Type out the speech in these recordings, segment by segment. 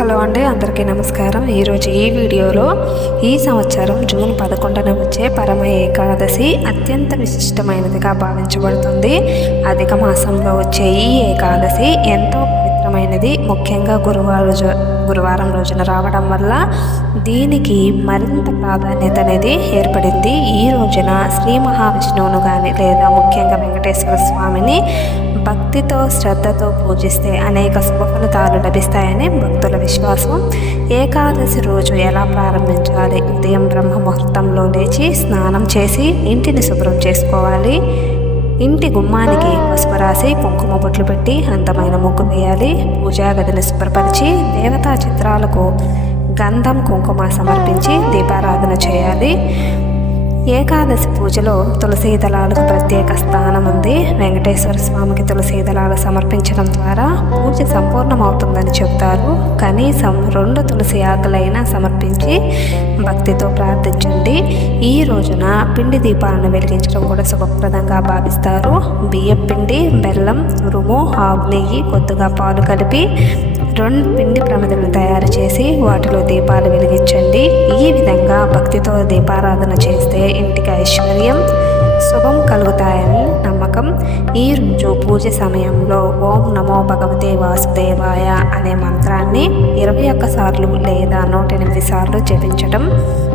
Hello అండి, అందరికీ నమస్కారం. ఈరోజు ఈ వీడియోలో ఈ సంవత్సరం జూన్ 11న వచ్చే పరమ ఏకాదశి అత్యంత విశిష్టమైనదిగా భావించబడుతుంది. అధిక మాసంలో వచ్చే ఈ ఏకాదశి ఎంతో పవిత్రమైనది. ముఖ్యంగా గురువారం రోజున రావడం వల్ల దీనికి మరింత ప్రాధాన్యత అనేది ఏర్పడింది. ఈ రోజున శ్రీ మహావిష్ణువును కానీ లేదా ముఖ్యంగా వెంకటేశ్వర స్వామిని భక్తితో శ్రద్ధతో పూజిస్తే అనేక శుభ ఫలితాలు లభిస్తాయని భక్తుల విశ్వాసం. ఏకాదశి రోజు ఎలా ప్రారంభించాలి? ఉదయం బ్రహ్మ ముహూర్తంలో లేచి స్నానం చేసి ఇంటిని శుభ్రం చేసుకోవాలి. ఇంటి గుమ్మానికి పసుపు రాసి కుంకుమ బొట్లు పెట్టి అందమైన ముగ్గు వేయాలి. పూజా గదిని శుభ్రపరిచి దేవతా చిత్రాలకు గంధం కుంకుమ సమర్పించి దీపారాధన చేయాలి. ఏకాదశి పూజలో తులసీ దళాలకు ప్రత్యేక స్థానం ఉంది. వెంకటేశ్వర స్వామికి తులసీ దళాలు సమర్పించడం ద్వారా పూజ సంపూర్ణమవుతుందని చెబుతారు. కనీసం 2 తులసి ఆకులైనా సమర్పించి భక్తితో ప్రార్థించండి. ఈ రోజున పిండి దీపాలను వెలిగించడం కూడా శుభప్రదంగా భావిస్తారు. బియ్యం పిండి, బెల్లం, ఉరుము, ఆవు నెయ్యి, కొద్దిగా పాలు కలిపి 2 పిండి ప్రమిదలను తయారు చేసి వాటిలో దీపాలు వెలిగించండి. ఈ విధంగా భక్తితో దీపారాధన చేస్తే ఇంటికి ఐశ్వర్యం, శుభం కలుగుతాయని నమ్మకం. ఈ రోజు పూజ సమయంలో ఓం నమో భగవతే వాసుదేవాయ అనే మంత్రాన్ని 21 సార్లు లేదా 108 సార్లు జపించడం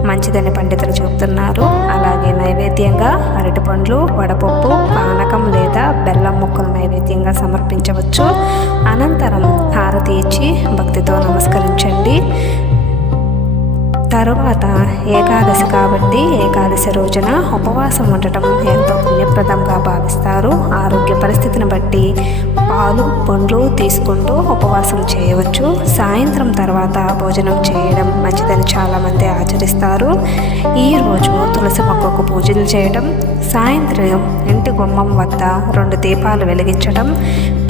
మంచిదని పండితులు చెబుతున్నారు. అలాగే నైవేద్యంగా అరటిపండ్లు, వడపప్పు, పానకం లేదా బెల్లం ముక్కలు నైవేద్యంగా సమర్పించవచ్చు. అనంతరం హారతి ఇచ్చి భక్తితో నమస్కరించండి. తరువాత ఏకాదశి కాబట్టి ఏకాదశి రోజున ఉపవాసం ఉండటం ఎంతో పుణ్యప్రదంగా భావిస్తారు. ఆరోగ్య పరిస్థితిని బట్టి పాలు, పండ్లు తీసుకుంటూ ఉపవాసం చేయవచ్చు. సాయంత్రం తర్వాత భోజనం చేయడం మంచిదని చాలామంది ఆచరిస్తారు. ఈరోజు తులసి మొక్కకు పూజలు చేయడం, సాయంత్రం ఇంటి గుమ్మం వద్ద 2 దీపాలు వెలిగించడం,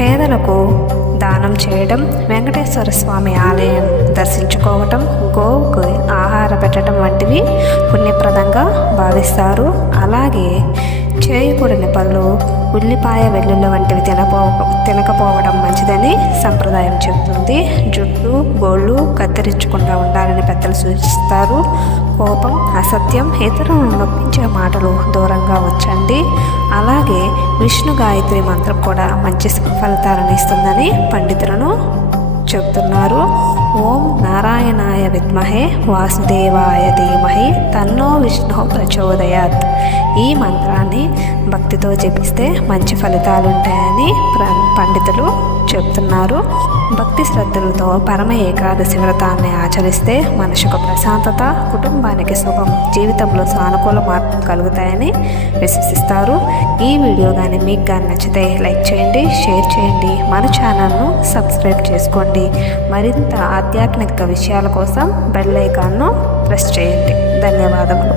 పేదలకు దానం చేయడం, వెంకటేశ్వర స్వామి ఆలయం దర్శించుకోవటం, గోవుకు ఆహార పెట్టడం వంటివి పుణ్యప్రదంగా భావిస్తారు. అలాగే చేయకూడని పళ్ళు, ఉల్లిపాయ, వెల్లుల్లి వంటివి తినకపోవడం మంచిదని సంప్రదాయం చెబుతుంది. జుట్టు, గోళ్ళు కత్తిరించకుండా ఉండాలని పెద్దలు సూచిస్తారు. కోపం, అసత్యం, ఇతరులను నొప్పించే మాటలు దూరంగా ఉంచండి. అలాగే విష్ణు గాయత్రి మంత్రం కూడా మంచి ఫలితాలను ఇస్తుందని పండితులను చెబుతున్నారు. ఓం నారాయణాయ విద్మహే వాసుదేవాయ ధీమహి తన్నో విష్ణు ప్రచోదయాత్. ఈ మంత్రాన్ని భక్తితో జపిస్తే మంచి ఫలితాలు ఉంటాయని పండితులు చెబుతున్నారు. భక్తి శ్రద్ధలతో పరమ ఏకాదశి వ్రతాన్ని ఆచరిస్తే మనసుకు ప్రశాంతత, కుటుంబానికి శుభం, జీవితంలో సానుకూల మార్పులు కలుగుతాయని విశ్వసిస్తారు. ఈ వీడియో కానీ మీకు కానీ నచ్చితే లైక్ చేయండి, షేర్ చేయండి, మన ఛానల్ను సబ్స్క్రైబ్ చేసుకోండి. మరింత ఆధ్యాత్మిక విషయాల కోసం బెల్ ఐకాన్ను ప్రెస్ చేయండి. ధన్యవాదములు.